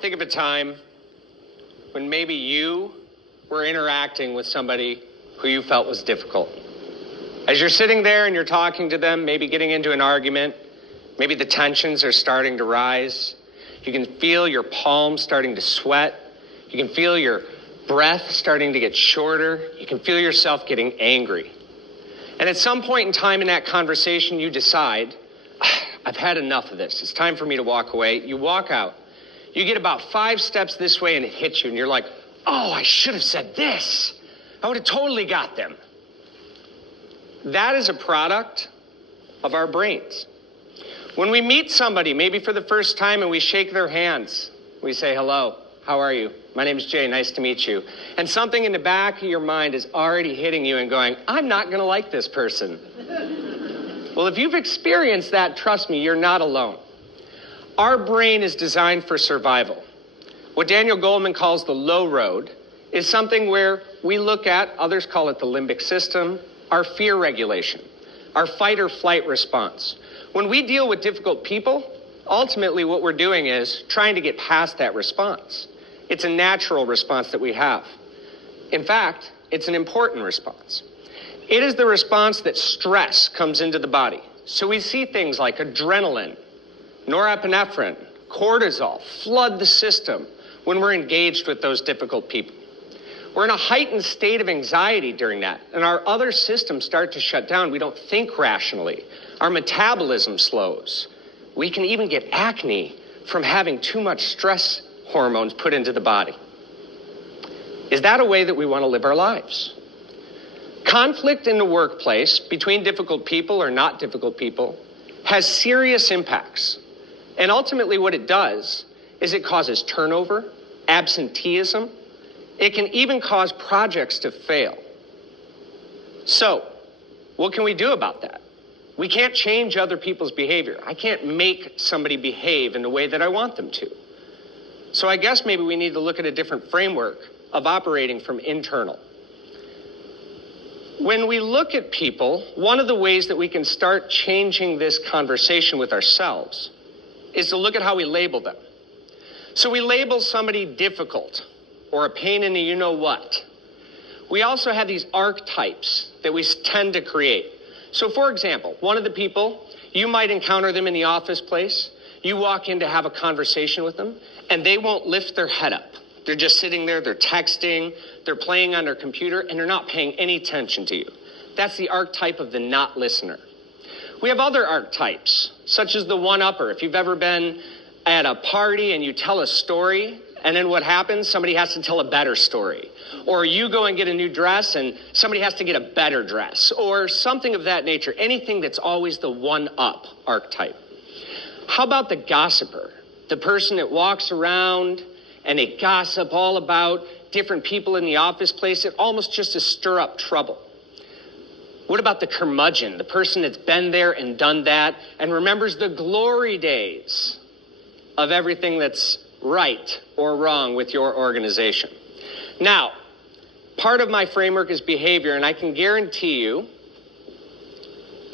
Think of a time when maybe you were interacting with somebody who you felt was difficult. As you're sitting there and you're talking to them, maybe getting into an argument, maybe the tensions are starting to rise. You can feel your palms starting to sweat. You can feel your breath starting to get shorter. You can feel yourself getting angry. And at some point in time in that conversation, you decide, I've had enough of this. It's time for me to walk away. You walk out. You get about 5 steps this way and it hits you and you're like, oh, I should have said this. I would have totally got them. That is a product of our brains. When we meet somebody, maybe for the first time, and we shake their hands, we say, hello, how are you? My name is Jay, nice to meet you. And something in the back of your mind is already hitting you and going, I'm not going to like this person. Well, if you've experienced that, trust me, you're not alone. Our brain is designed for survival. What Daniel Goleman calls the low road is something where we look at, others call it the limbic system, our fear regulation, our fight or flight response. When we deal with difficult people, ultimately what we're doing is trying to get past that response. It's a natural response that we have. In fact, it's an important response. It is the response that stress comes into the body. So we see things like adrenaline, norepinephrine, cortisol flood the system when we're engaged with those difficult people. We're in a heightened state of anxiety during that, and our other systems start to shut down. We don't think rationally. Our metabolism slows. We can even get acne from having too much stress hormones put into the body. Is that a way that we want to live our lives? Conflict in the workplace between difficult people or not difficult people has serious impacts. And ultimately what it does is it causes turnover, absenteeism. It can even cause projects to fail. So, what can we do about that? We can't change other people's behavior. I can't make somebody behave in the way that I want them to. So I guess maybe we need to look at a different framework of operating from internal. When we look at people, one of the ways that we can start changing this conversation with ourselves is to look at how we label them. So we label somebody difficult or a pain in the you-know-what. We also have these archetypes that we tend to create. So for example, one of the people, you might encounter them in the office place. You walk in to have a conversation with them, and they won't lift their head up. They're just sitting there, they're texting, they're playing on their computer, and they're not paying any attention to you. That's the archetype of the not listener. We have other archetypes, such as the one-upper. If you've ever been at a party and you tell a story, and then what happens? Somebody has to tell a better story. Or you go and get a new dress and somebody has to get a better dress. Or something of that nature. Anything that's always the one-up archetype. How about the gossiper? The person that walks around and they gossip all about different people in the office place, almost just to stir up trouble. What about the curmudgeon? The person that's been there and done that and remembers the glory days of everything that's right or wrong with your organization. Now, part of my framework is behavior, and I can guarantee you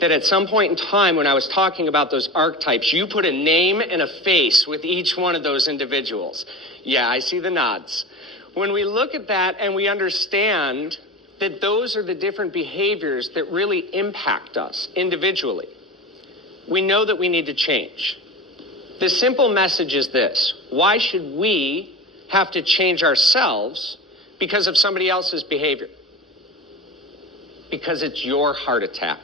that at some point in time when I was talking about those archetypes, you put a name and a face with each one of those individuals. Yeah, I see the nods. When we look at that and we understand that those are the different behaviors that really impact us individually, we know that we need to change. The simple message is this: why should we have to change ourselves because of somebody else's behavior? Because it's your heart attack.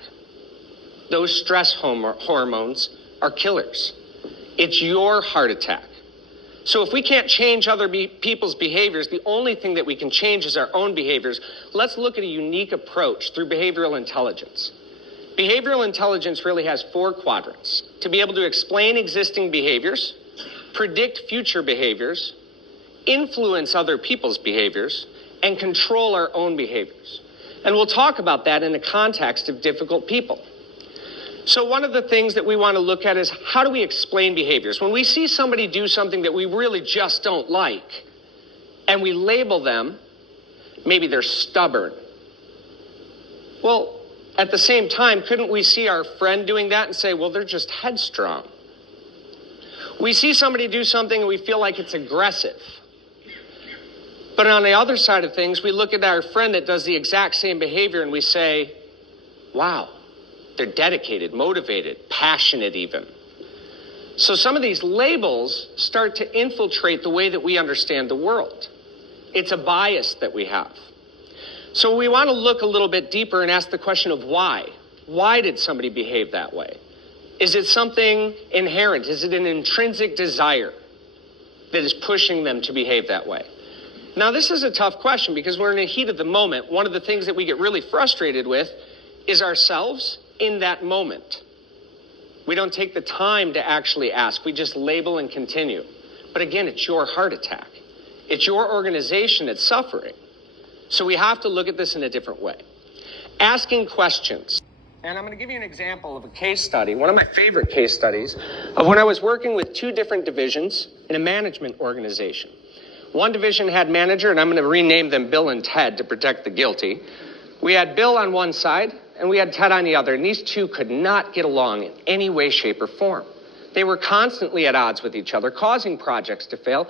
Those stress hormones are killers. It's your heart attack. So if we can't change other people's behaviors, the only thing that we can change is our own behaviors. Let's look at a unique approach through behavioral intelligence. Behavioral intelligence really has 4 quadrants: to be able to explain existing behaviors, predict future behaviors, influence other people's behaviors, and control our own behaviors. And we'll talk about that in the context of difficult people. So one of the things that we want to look at is, how do we explain behaviors? When we see somebody do something that we really just don't like, and we label them, maybe they're stubborn. Well, at the same time, couldn't we see our friend doing that and say, well, they're just headstrong? We see somebody do something and we feel like it's aggressive. But on the other side of things, we look at our friend that does the exact same behavior and we say, wow, they're dedicated, motivated, passionate even. So some of these labels start to infiltrate the way that we understand the world. It's a bias that we have. So we want to look a little bit deeper and ask the question of why. Why did somebody behave that way? Is it something inherent? Is it an intrinsic desire that is pushing them to behave that way? Now, this is a tough question because we're in the heat of the moment. One of the things that we get really frustrated with is ourselves in that moment. We don't take the time to actually ask. We just label and continue. But again, it's your heart attack. It's your organization that's suffering. So we have to look at this in a different way. Asking questions. And I'm going to give you an example of a case study, one of my favorite case studies, of when I was working with two different divisions in a management organization. One division had manager, and I'm going to rename them Bill and Ted to protect the guilty. We had Bill on one side, and we had Ted on the other, and these two could not get along in any way, shape, or form. They were constantly at odds with each other, causing projects to fail.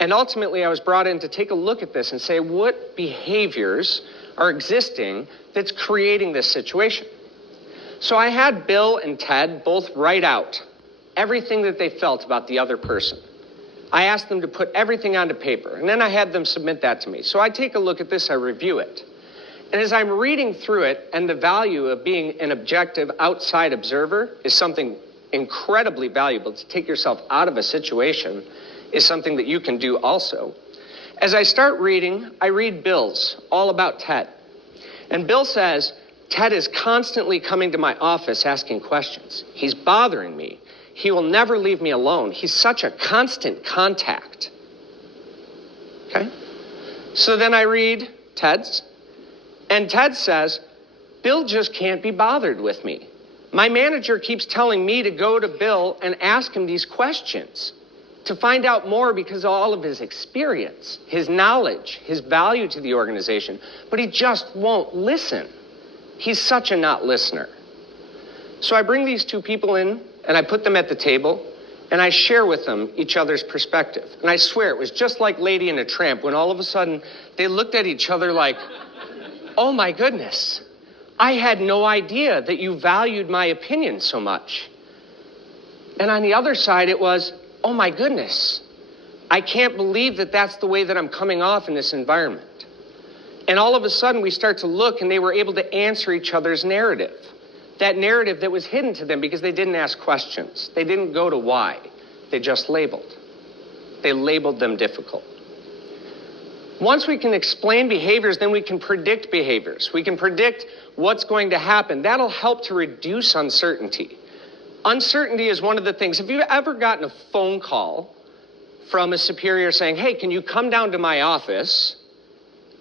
And ultimately, I was brought in to take a look at this and say, what behaviors are existing that's creating this situation? So I had Bill and Ted both write out everything that they felt about the other person. I asked them to put everything onto paper, and then I had them submit that to me. So I take a look at this, I review it. And as I'm reading through it, and the value of being an objective outside observer is something incredibly valuable. To take yourself out of a situation is something that you can do also. As I start reading, I read Bill's all about Ted. And Bill says, Ted is constantly coming to my office asking questions. He's bothering me. He will never leave me alone. He's such a constant contact. Okay? So then I read Ted's, and Ted says, Bill just can't be bothered with me. My manager keeps telling me to go to Bill and ask him these questions to find out more because of all of his experience, his knowledge, his value to the organization, but he just won't listen. He's such a not listener. So I bring these two people in and I put them at the table and I share with them each other's perspective. And I swear it was just like Lady and a Tramp when all of a sudden they looked at each other like, oh my goodness, I had no idea that you valued my opinion so much. And on the other side it was, oh my goodness, I can't believe that that's the way that I'm coming off in this environment. And all of a sudden we start to look and they were able to answer each other's narrative. That narrative that was hidden to them because they didn't ask questions. They didn't go to why. They just labeled. They labeled them difficult. Once we can explain behaviors, then we can predict behaviors. We can predict what's going to happen. That'll help to reduce uncertainty. Uncertainty is one of the things. If you've ever gotten a phone call from a superior saying, hey, can you come down to my office?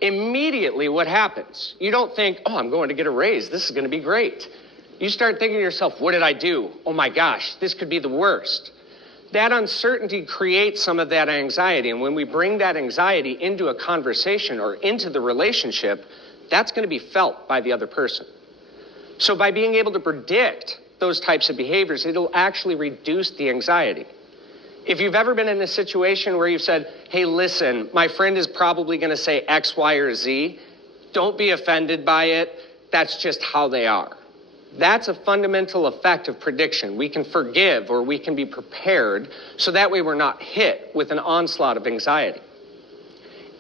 Immediately what happens? You don't think, oh, I'm going to get a raise. This is going to be great. You start thinking to yourself, what did I do? Oh my gosh, this could be the worst. That uncertainty creates some of that anxiety. And when we bring that anxiety into a conversation or into the relationship, that's going to be felt by the other person. So by being able to predict those types of behaviors, it'll actually reduce the anxiety. If you've ever been in a situation where you've said, hey, listen, my friend is probably going to say X, Y, or Z, don't be offended by it. That's just how they are. That's a fundamental effect of prediction. We can forgive or we can be prepared so that way we're not hit with an onslaught of anxiety.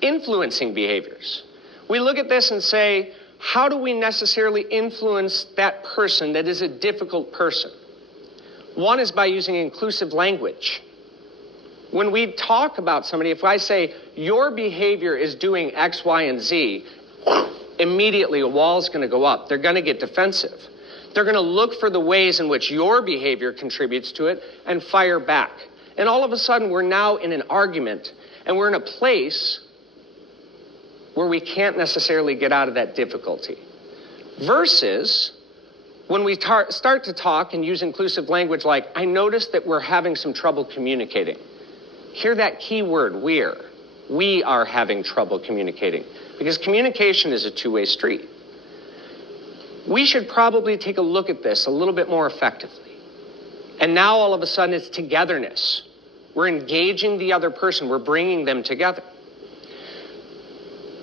Influencing behaviors. We look at this and say, how do we necessarily influence that person that is a difficult person? One is by using inclusive language. When we talk about somebody, if I say, your behavior is doing X, Y, and Z, immediately a wall's going to go up. They're going to get defensive. They're going to look for the ways in which your behavior contributes to it and fire back. And all of a sudden, we're now in an argument, and we're in a place where we can't necessarily get out of that difficulty. Versus when we start to talk and use inclusive language like, I noticed that we're having some trouble communicating. Hear that key word, we're. We are having trouble communicating because communication is a two-way street. We should probably take a look at this a little bit more effectively. And now all of a sudden it's togetherness. We're engaging the other person. We're bringing them together.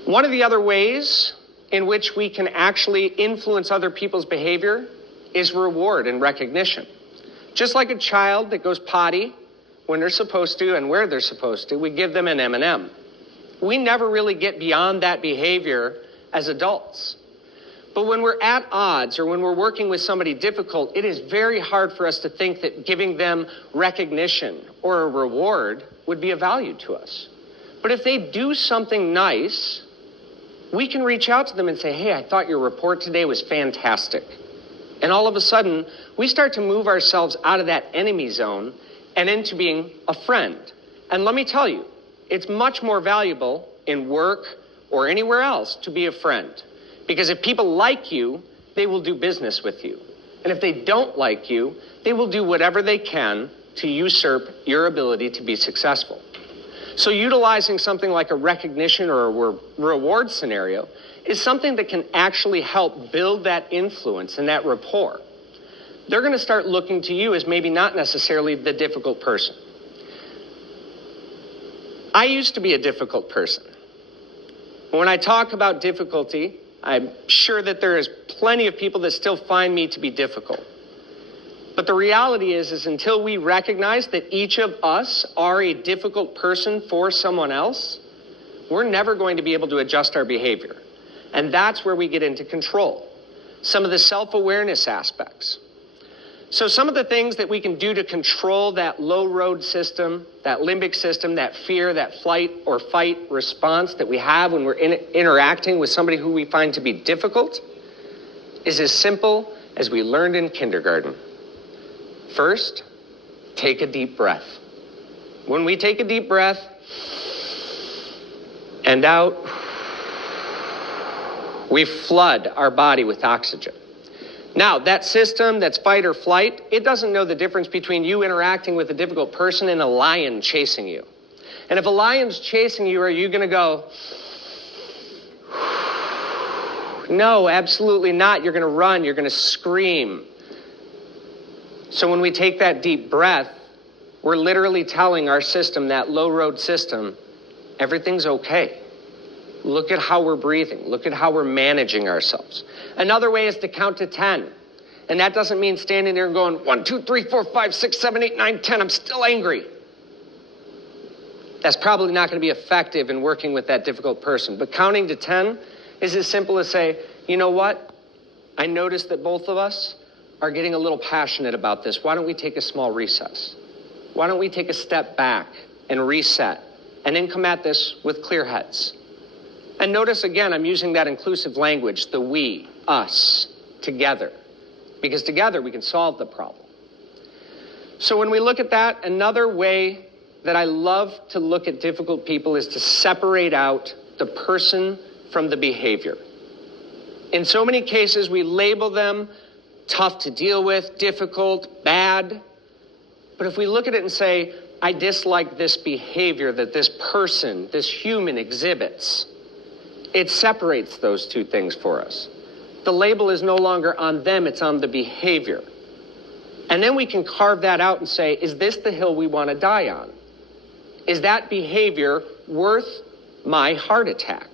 One of the other ways in which we can actually influence other people's behavior is reward and recognition. Just like a child that goes potty when they're supposed to and where they're supposed to, we give them an M&M. We never really get beyond that behavior as adults. But when we're at odds or when we're working with somebody difficult, it is very hard for us to think that giving them recognition or a reward would be of value to us. But if they do something nice, we can reach out to them and say, hey, I thought your report today was fantastic. And all of a sudden, we start to move ourselves out of that enemy zone and into being a friend. And let me tell you, it's much more valuable in work or anywhere else to be a friend. Because if people like you, they will do business with you. And if they don't like you, they will do whatever they can to usurp your ability to be successful. So utilizing something like a recognition or a reward scenario is something that can actually help build that influence and that rapport. They're going to start looking to you as maybe not necessarily the difficult person. I used to be a difficult person. When I talk about difficulty, I'm sure that there is plenty of people that still find me to be difficult. But the reality is until we recognize that each of us are a difficult person for someone else, we're never going to be able to adjust our behavior. And that's where we get into control. Some of the self-awareness aspects. So some of the things that we can do to control that low road system, that limbic system, that fear, that flight or fight response that we have when we're interacting with somebody who we find to be difficult is as simple as we learned in kindergarten. First, take a deep breath. When we take a deep breath and out, we flood our body with oxygen. Now, that system that's fight or flight, it doesn't know the difference between you interacting with a difficult person and a lion chasing you. And if a lion's chasing you, are you going to go, no, absolutely not. You're going to run. You're going to scream. So when we take that deep breath, we're literally telling our system, that low road system, everything's okay. Look at how we're breathing. Look at how we're managing ourselves. Another way is to count to 10. And that doesn't mean standing there and going, 1, 2, 3, 4, 5, 6, 7, 8, 9, 10. I'm still angry. That's probably not going to be effective in working with that difficult person. But counting to 10 is as simple as say, you know what? I noticed that both of us are getting a little passionate about this. Why don't we take a small recess? Why don't we take a step back and reset and then come at this with clear heads? And notice again, I'm using that inclusive language, the we, us, together. Because together we can solve the problem. So when we look at that, another way that I love to look at difficult people is to separate out the person from the behavior. In so many cases, we label them tough to deal with, difficult, bad. But if we look at it and say, I dislike this behavior that this person, this human exhibits, it separates those two things for us. The label is no longer on them, it's on the behavior. And then we can carve that out and say, is this the hill we want to die on? Is that behavior worth my heart attack?